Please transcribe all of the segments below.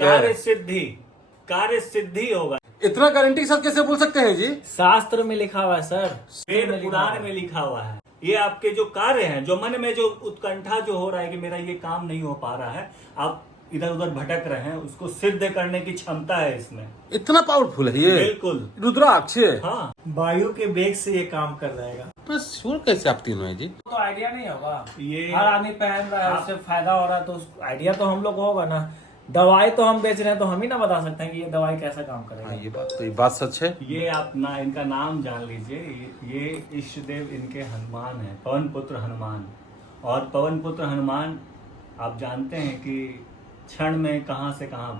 कार्य सिद्धि होगा। इतना गारंटी के साथ कैसे बोल सकते हैं जी? शास्त्र में लिखा हुआ है सर, वेद पुराण में लिखा हुआ है। ये आपके जो कार्य हैं, जो मन में जो उत्कंठा जो हो रहा है कि मेरा ये काम नहीं हो पा रहा है, आप इधर उधर भटक रहे हैं, उसको सिद्ध करने की क्षमता है इसमें। इतना पावरफुल है ये? बिल्कुल रुद्राक्ष। हाँ, वायु के वेग से ये काम कर रहेगा। बस श्योर कैसे आप तीनों है जी? तो आइडिया नहीं होगा, ये हर आदमी पहन रहा है, उससे फायदा हो रहा है, तो आइडिया तो हम लोग को होगा ना। दवाई तो हम बेच रहे हैं, तो हम ही ना बता सकते हैं कि ये दवाई कैसा काम करेगा। ये बात सच है। ये आप ना इनका नाम जान लीजिए, ये इष्ट देव इनके हनुमान है, पवन पुत्र हनुमान। और पवन पुत्र हनुमान आप जानते हैं कि क्षण में कहां से कहां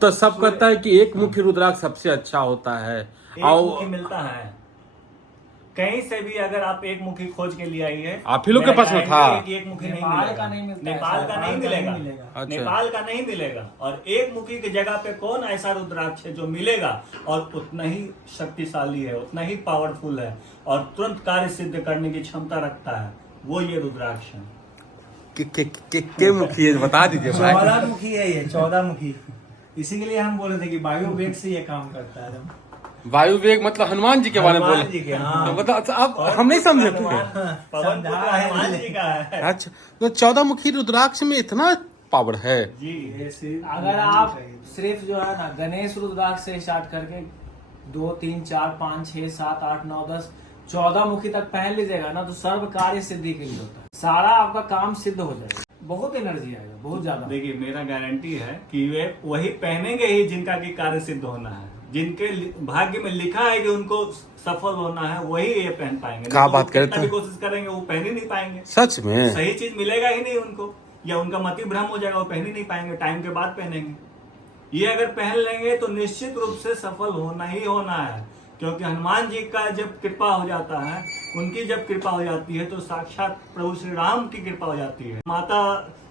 तो सब कहता है कि एक मुखी रुद्राक्ष सबसे अच्छा होता है। एक मुखी मिलता है कहीं से भी। अगर आप एक मुखी खोज के लिए आई है, आप ही लोग के पास में था। एक मुखी नहीं नेपाल मिलेगा, का नहीं मिलता, नेपाल का नहीं मिलेगा, अच्छा। नेपाल का नहीं मिलेगा। और एक मुखी की जगह पे कौन ऐसा रुद्राक्ष है जो मिलेगा और उतना ही शक्तिशाली है, उतना ही पावरफुल है और तुरंत कार्य सिद्ध करने की क्षमता रखता है, वो ये रुद्राक्ष है। के मुखी है बता दीजिए भाई। 14 मुखी है ये, 14 मुखी। इसी के लिए हम बोले थे कि वायु वेग से ये काम करता है। वायु वेग मतलब हनुमान जी के बारे में हनुमान जी के, बोले? हाँ। तो मतलब आप हम नहीं समझे थे। पवन पुत्र हनुमान जी का है। अच्छा, तो 14 मुखी रुद्राक्ष में इतना पावर है जी। अगर आप सिर्फ जो है ना गणेश रुद्राक्ष से स्टार्ट करके 2, 3, 4, 5, 6, 7, 8, 9, 10, 14 मुखी तक पहन लीजिएगा ना, तो सर्व कार्य सिद्धि के लिए होता है। सारा आपका काम सिद्ध हो जाएगा, बहुत एनर्जी आएगा, बहुत ज्यादा। देखिए, मेरा गारंटी है कि वे वही पहनेंगे ही जिनका की कार्य सिद्ध होना है, जिनके भाग्य में लिखा है कि उनको सफल होना है, वही ये पहन पाएंगे। क्या बात करते कितना भी कोशिश करेंगे वो पहन ही नहीं पाएंगे। सच में? सही चीज मिलेगा ही नहीं उनको, या उनका मति भ्रम हो जाएगा, वो पहन ही नहीं पाएंगे। टाइम के बाद पहनेंगे। ये अगर पहन लेंगे तो निश्चित रूप से सफल होना ही होना है, क्योंकि हनुमान जी का जब कृपा हो जाता है, उनकी जब कृपा हो जाती है, तो साक्षात प्रभु श्री राम की कृपा हो जाती है, माता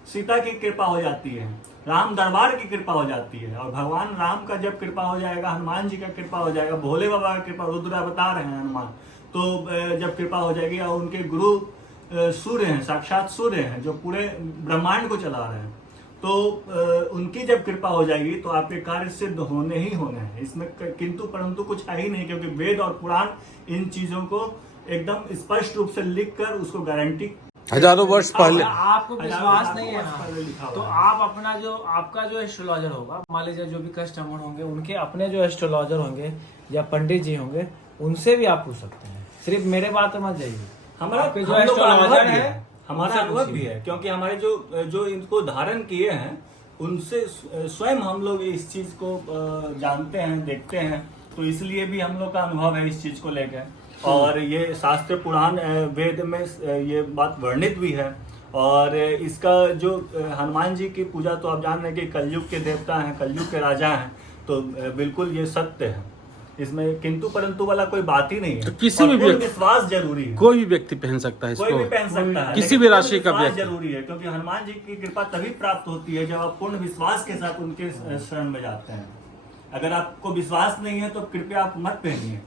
सीता की कृपा हो जाती है, राम दरबार की कृपा हो जाती है। और भगवान राम का जब कृपा हो जाएगा, हनुमान जी का कृपा हो जाएगा, भोले बाबा का कृपा, रुद्र अवतार हैं हनुमान, तो जब कृपा हो जाएगी, और उनके गुरु सूर्य हैं, साक्षात सूर्य हैं, जो पूरे ब्रह्मांड को चला रहे हैं, तो उनकी जब कृपा हो जाएगी तो आपके कार्य सिद्ध होने ही होने हैं। इसमें किंतु परंतु कुछ है ही नहीं, क्योंकि वेद और पुराण इन चीजों को एकदम स्पष्ट रूप से लिखकर उसको गारंटी हजारों वर्ष पहले। आपको विश्वास नहीं है ना, तो आप अपना जो आपका जो एस्ट्रोलॉजर होगा, मान लीजिए जो भी कस्टमर होंगे, उनके अपने जो एस्ट्रोलॉजर होंगे या पंडित जी होंगे, उनसे भी आप पूछ सकते हैं। सिर्फ मेरे बात में मत जाइए। हमारा जो एस्ट्रोलॉजर है, हमारा अनुभव भी है, क्योंकि हमारे जो इनको धारण किए हैं, उनसे स्वयं हम लोग इस चीज को जानते हैं, देखते हैं, तो इसलिए भी हम लोग का अनुभव है इस चीज को लेकर। और ये शास्त्र पुराण वेद में ये बात वर्णित भी है। और इसका जो हनुमान जी की पूजा तो आप जान रहे हैं कि कलयुग के देवता हैं, कलयुग के राजा हैं, तो बिल्कुल ये सत्य है, इसमें किंतु परंतु वाला कोई बात ही नहीं है। तो किसी भी व्यक्ति, विश्वास जरूरी है, कोई भी व्यक्ति पहन सकता है इसको, कोई भी पहन सकता है, किसी भी राशि का व्यक्ति जरूरी है, क्योंकि हनुमान जी की कृपा तभी प्राप्त होती है जब आप पूर्ण विश्वास के साथ उनके शरण में जाते हैं। अगर आपको विश्वास नहीं है तो कृपया आप मत पहनिए,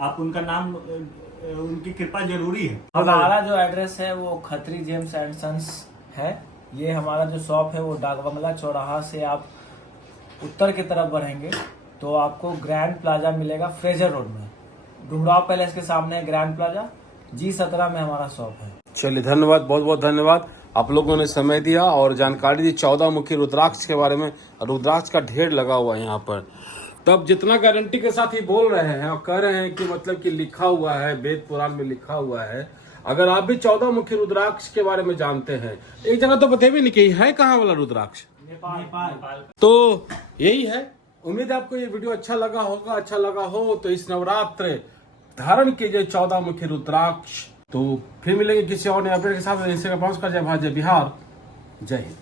आप उनका नाम, उनकी कृपा जरूरी है। हमारा जो एड्रेस है वो खत्री जेम्स एंड सन्स है। ये हमारा जो शॉप है वो डाक बंगला चौराहा से आप उत्तर की तरफ बढ़ेंगे तो आपको ग्रैंड प्लाजा मिलेगा, फ्रेजर रोड में, डुमराव पैलेस के सामने ग्रैंड प्लाजा, G17 में हमारा शॉप है। चलिए, धन्यवाद, बहुत बहुत धन्यवाद। आप लोगों ने समय दिया और जानकारी दी 14 मुखी रुद्राक्ष के बारे में। रुद्राक्ष का ढेर लगा हुआ है यहाँ पर। तब जितना गारंटी के साथ ही बोल रहे हैं और कह रहे हैं कि मतलब कि लिखा हुआ है, वेद पुराण में लिखा हुआ है। अगर आप भी 14 मुखी रुद्राक्ष के बारे में जानते हैं, एक जगह तो बता भी नहीं कि है कहाँ वाला रुद्राक्ष, नेपाल। तो यही है। उम्मीद है आपको ये वीडियो अच्छा लगा होगा। अच्छा लगा हो तो इस नवरात्र धारण कीजिए 14 मुखी रुद्राक्ष। तो फिर मिलेंगे किसी और नए अपडेट के साथ। पहुंच कर जय भारत, जय बिहार, जय हिंद।